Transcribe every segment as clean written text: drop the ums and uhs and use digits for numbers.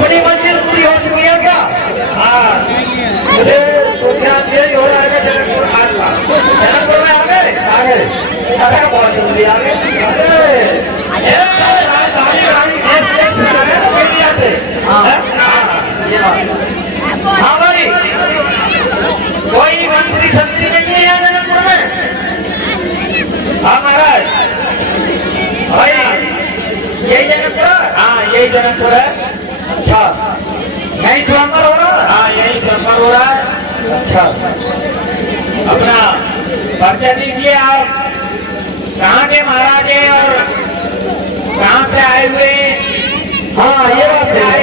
अपनी मंजिल पूरी हो चुकी है क्या? हाँ, मुझे सोचना चाहिए हो रहा है जनकपुर हाट का। जनकपुर में आ गए? अरे बहुत जल्दी आ गए। हाँ भाई, कोई मंत्री संतरी नहीं है जनकपुर में? हाँ महाराज, भाई यही जनकपुर है? हाँ यही जनकपुर है। अच्छा, यही स्वयंवर हो रहा है? हाँ यही संपर्क हो रहा है। अच्छा, अपना परिचय दीजिए आप, कहाँ के महाराज हैं और कहाँ से आए हुए हैं? हाँ ये बात सही है,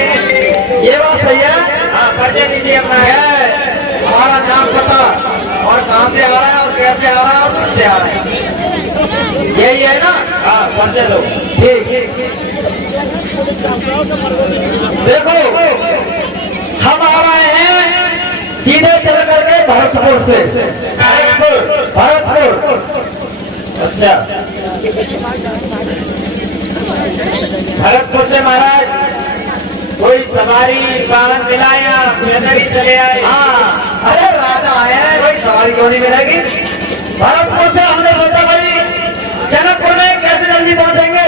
ये बात सही है। हाँ परिचय दीजिए अपना। है हमारा नाम पता और कहाँ से आ रहा है और कैसे आ रहा है और किससे आ रहा है, यही है ना? हाँ परिचय दो। ठीक। देखो हम आ रहे हैं सीधे चल करके भरतपुर से। भरतपुर। अच्छा, भरतपुर से महाराज कोई सवारी वाहन मिला या पैदल ही चले आए? हाँ, अरे राजा आए हैं, कोई सवारी क्यों नहीं मिलेगी? भरतपुर से हमने सोचा भाई जनकपुर में कैसे जल्दी पहुंचेंगे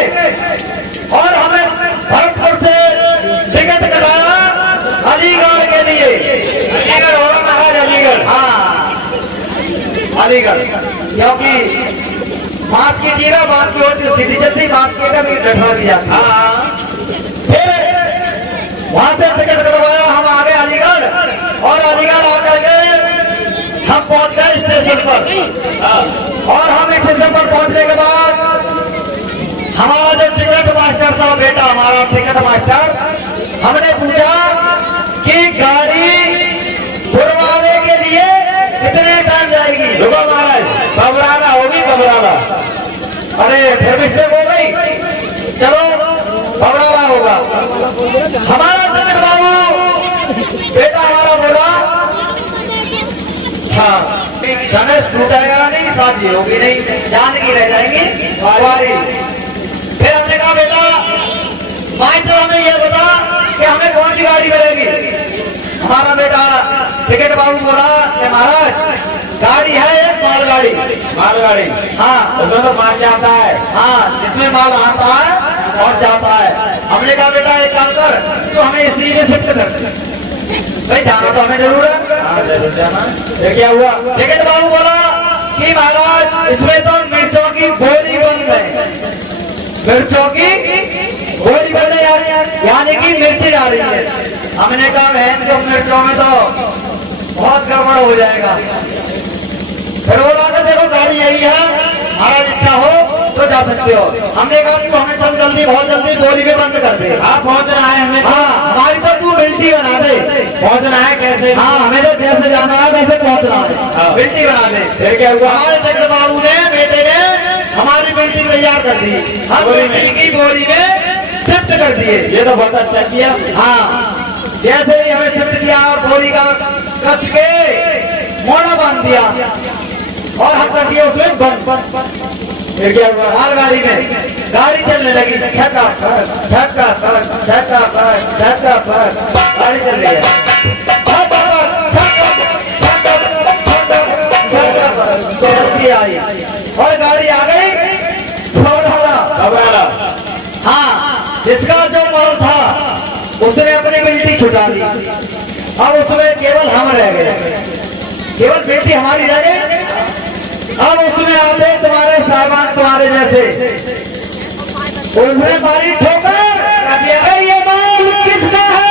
और हमें भरतपुर से टिकट कटाया अलीगढ़ के लिए। अलीगढ़ होगा महाराज, अलीगढ़। हाँ अलीगढ़, क्योंकि बात कीजिएगा, बात की होती सीधी चलती, बात कीजिएगा भी डठा भी जाती। हाँ फिर वहां से टिकट कटवाया, हम आ गए अलीगढ़ और अलीगढ़ आकर के हम पहुंच गए स्टेशन पर। और हम स्टेशन पर पहुंचने के बाद हमारा जो टिकट मास्टर था, बेटा हमारा टिकट मास्टर, हमने पूछा कि गाड़ी बुरवाने के लिए कितने टाइम जाएगी? रुको महाराज, घबराना होगी, घबराना। अरे फिर मिस्टेक हो गई, चलो घबराना होगा। हमारा टिकट बाबू बेटा हमारा बोला हाँ समय छूटेगा नहीं, शादी होगी नहीं, जान की रह जाएंगी सवारी। फिर हमने कहा बेटा मास्टर हमें ये बता कि हमें कौन सी गाड़ी मिलेगी? हमारा बेटा टिकट बाबू बोला कि महाराज गाड़ी है एक मालगाड़ी। मालगाड़ी? हाँ उसमें तो माल जाता है। हाँ, इसमें माल आता है और जाता है। हमने कहा बेटा एक काम कर, तो हमें इसी में शिफ्ट कर, भाई जाना तो हमें जरूर है। हाँ जरूर जाना। ये क्या हुआ? टिकट बाबू बोला कि महाराज इसमें तो मिर्चों की गोली बंद है, मिर्चों की गोली बंद है, यानी कि मिर्ची जा रही है। हमने कहा बहन को मिर्चों में तो बहुत गड़बड़ हो जाएगा। फिर बोला कि देखो गाड़ी यही है, महाराज इच्छा हो तो जा सकते हो। हमने कहा कि हमें सब जल्दी, बहुत जल्दी गोली में बंद कर दे। आप पहुंचना है हमें? हाँ हमारी तो तू बिल्टी बना दे। पहुंचना है कैसे? हाँ हमें तो जैसे जाना है वैसे पहुंचना है, बिल्टी बना दे। फिर क्या हुआ? हमारे टिकट बाबू ने, बेटे ने हमारी बिल्टी तैयार कर दी, हम बिल्टी की गोली में शिफ्ट कर दिए। ये तो बहुत अच्छा किया। हाँ जैसे ही हमें शिफ्ट किया और गोली का कस के मोड़ा बांध दिया और हम कर दिए उसमें बंद। फिर क्या हुआ? मालगाड़ी में गाड़ी चलने लगी, छक्का छक्का छक्का छक्का, गाड़ी चल रही है। आई और गाड़ी आ गई, घबराना। हाँ जिसका जो माल था उसने अपनी बिल्टी छुटा ली, अब उसमें केवल हम रह गए, केवल बेटी हमारी रह गई। अब उसमें आते तुम्हारे सामान तुम्हारे जैसे, उसने मारी ठोकर, ये माल किसका है?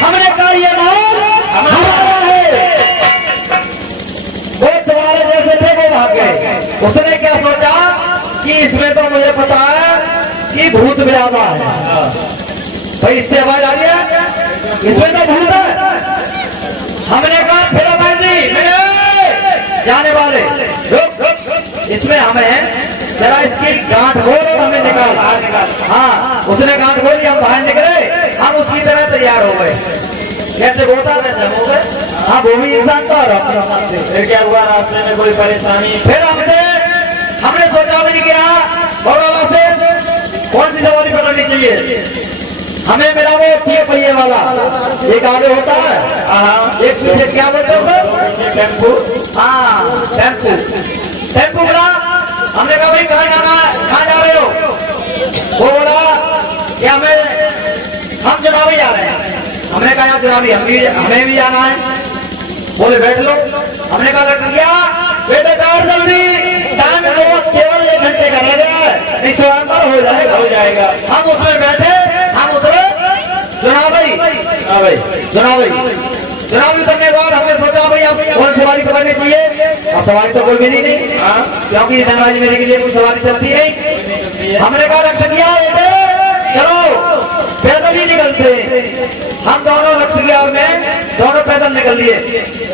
हमने कहा ये माल हमारा है। वो तुम्हारे जैसे थे, वो भाग गए। उसने क्या सोचा कि इसमें तो मुझे पता है कि भूत ज्यादा है, भाई इससे आवाज आ रही है, इसमें तो भूत है। हमने कहा फिर जाने वाले रुक, इसमें हमें जरा इसकी गांठ खोल और हमें निकाल। हाँ उसने गांठ खोली, हम बाहर निकले, हम उसकी तरह तैयार हो गए, जैसे होता वैसे हो गए। हाँ वो भी इंसान था। फिर क्या हुआ? रास्ते में कोई परेशानी? फिर हमने सोचा भी क्या भगवान से कौन सी सवारी पकड़नी चाहिए। हमें मिला वो 6 पहिए वाला, एक आगे होता है, एक पीछे, क्या बोलते हो सर? टेम्पो। हाँ टेम्पू, टेम्पू मिला। हमने कहा भाई कहाँ जाना है, कहाँ जा रहे हो? वो बोला कि हम चुनावी जा रहे हैं। हमने कहा यार चुनावी हमें भी जाना है। बोले बैठ लो। हमने कहा लट गया बेटे कार जल्दी, टाइम केवल 1 घंटे का रह गया है, नहीं स्वयंवर हो जाएगा। हम उसमें बैठे, हम उतरे चुनावी। हाँ भाई चुनावी करने के बाद हमने सोचा भाई अब कौन सवारी पकड़नी चाहिए। अब सवारी तो कोई भी नहीं, क्योंकि धनराज मेरे के लिए कोई सवारी चलती नहीं। हमने कहा लट गया चलो पैदल ही निकलते। हम दोनों लट गया में दोनों पैदल निकल लिए।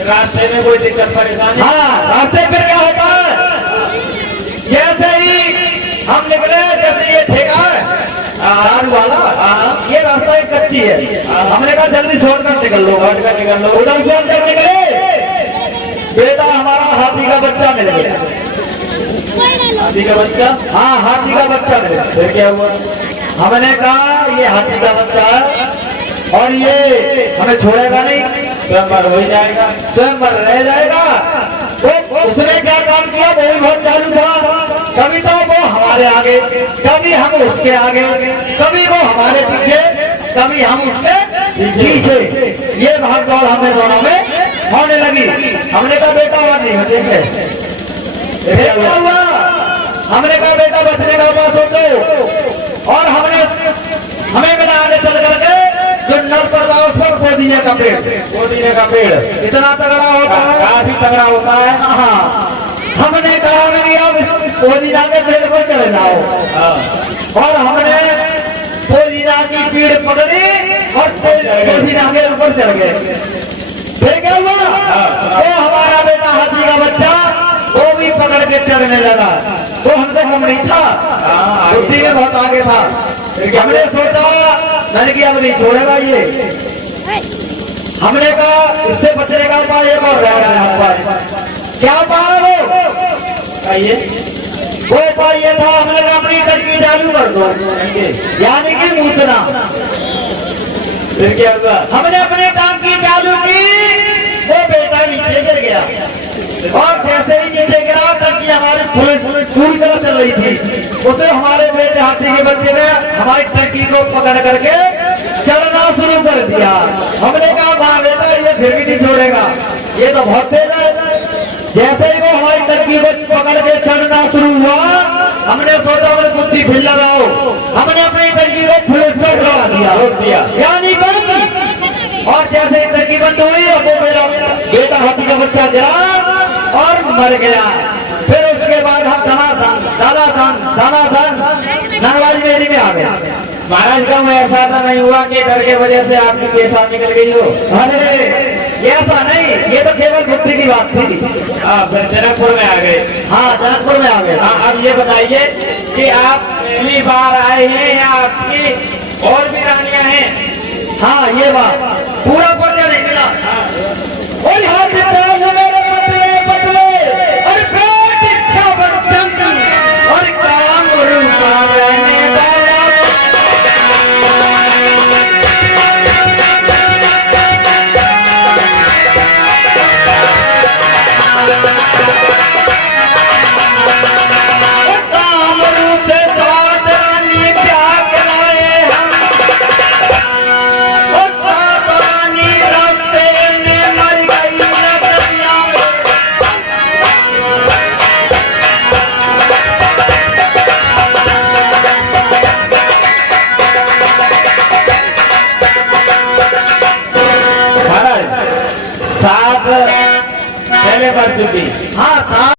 रास्ते में कोई दिक्कत परेशानी? हाँ रास्ते पे क्या होता है, जैसे ही हम निकले, जैसे ये ठेका है दारू वाला, ये रास्ता एक कच्ची है। हमने कहा जल्दी शॉर्टकट निकल लो। उधर से हम जब निकले, बेटा हमारा हाथी का बच्चा मिल गया। हाथी का बच्चा? हाँ हाथी का बच्चा मिल गया। फिर क्या हुआ? हमने कहा ये हाथी का बच्चा है और ये हमें छोड़ेगा नहीं, स्वयंवर हो जाएगा, स्वयंवर रह जाएगा। तो उसने क्या काम किया, वो भी बहुत चालू था। कभी तो वो हमारे आगे, कभी हम उसके आगे, कभी वो हमारे पीछे, कभी हम उसके पीछे। ये भाग दौड़ हमें दोनों में होने लगी। हमने कहा बेटा और नहीं होते क्या हुआ? हमने कहा बेटा बचने का उपाय सोचो। और हमें मिला आगे चल करके जो नल पर था उस पर पुदीने का पेड़, पुदीने का पेड़ इतना तगड़ा होता है, काफी तगड़ा होता है। हाँ हमने कहा नहीं अब पुदीना के पेड़ पर चले जाओ। और हमने पुदीना की पेड़ पकड़ी और पुदीना के ऊपर चढ़ गए। फिर क्या हुआ, वो हमारा बेटा हाथी का बच्चा वो भी पकड़ के चढ़ने लगा। वो हमसे कम नहीं था, बुद्धि में बहुत आगे था। हमने सोचा मैंने कि अब नहीं छोड़ेगा ये। हमने कहा इससे बचने का उपाय एक और रह गया है। क्या उपाय वो उपाय ये था, हमने कहा अपनी टंकी चालू कर दो, यानी कि मूतना। फिर क्या हुआ? हमने अपनी टंकी चालू की, वो बेटा नीचे गिर गया और जैसे ही नीचे गिरा टंकी हमारी पूरी तरह चल रही थी। उसे हमारे बेटे हाथी के बच्चे ने हमारी टंकी को पकड़ करके चलना शुरू कर दिया। हमने कहा वाह बेटा ये फिर भी नहीं छोड़ेगा, ये तो बहुत तेज है। जैसे ही वो हमारी टंकी को पकड़ के चढ़ना शुरू हुआ, हमने सोचा हमें बुद्धि फिर लगाओ। हमने अपनी टंकी को फुल स्पीड लगा दिया, रोक दिया, यानी बंद। और जैसे ही टंकी बंद हुई, वो मेरा बेटा हाथी का बच्चा गिरा और मर गया। फिर उसके बाद हम दानादान नरवाज मेरी में आ गया। महाराज का ऐसा तो नहीं हुआ कि डर के वजह से आपकी पेशाब निकल गई हो? अरे ऐसा नहीं, ये तो केवल बुद्धि की बात थी। फिर जनकपुर में आ गए? हाँ जनकपुर में आ गए। अब ये बताइए कि आप पहली बार आए हैं या आपकी और भी रानियां हैं? हाँ ये बात पूरा पर्चा नहीं मिला। और हाथ मेरे पतले और पेट इच्छा बच्चन और काम रूपा रहने वाला। काम रूप से साथ रानी प्यार कराए हम, और साथ रानी रास्ते में मर गई नगरिया। महाराज साथ पहले बढ़ चुकी। हाँ साथ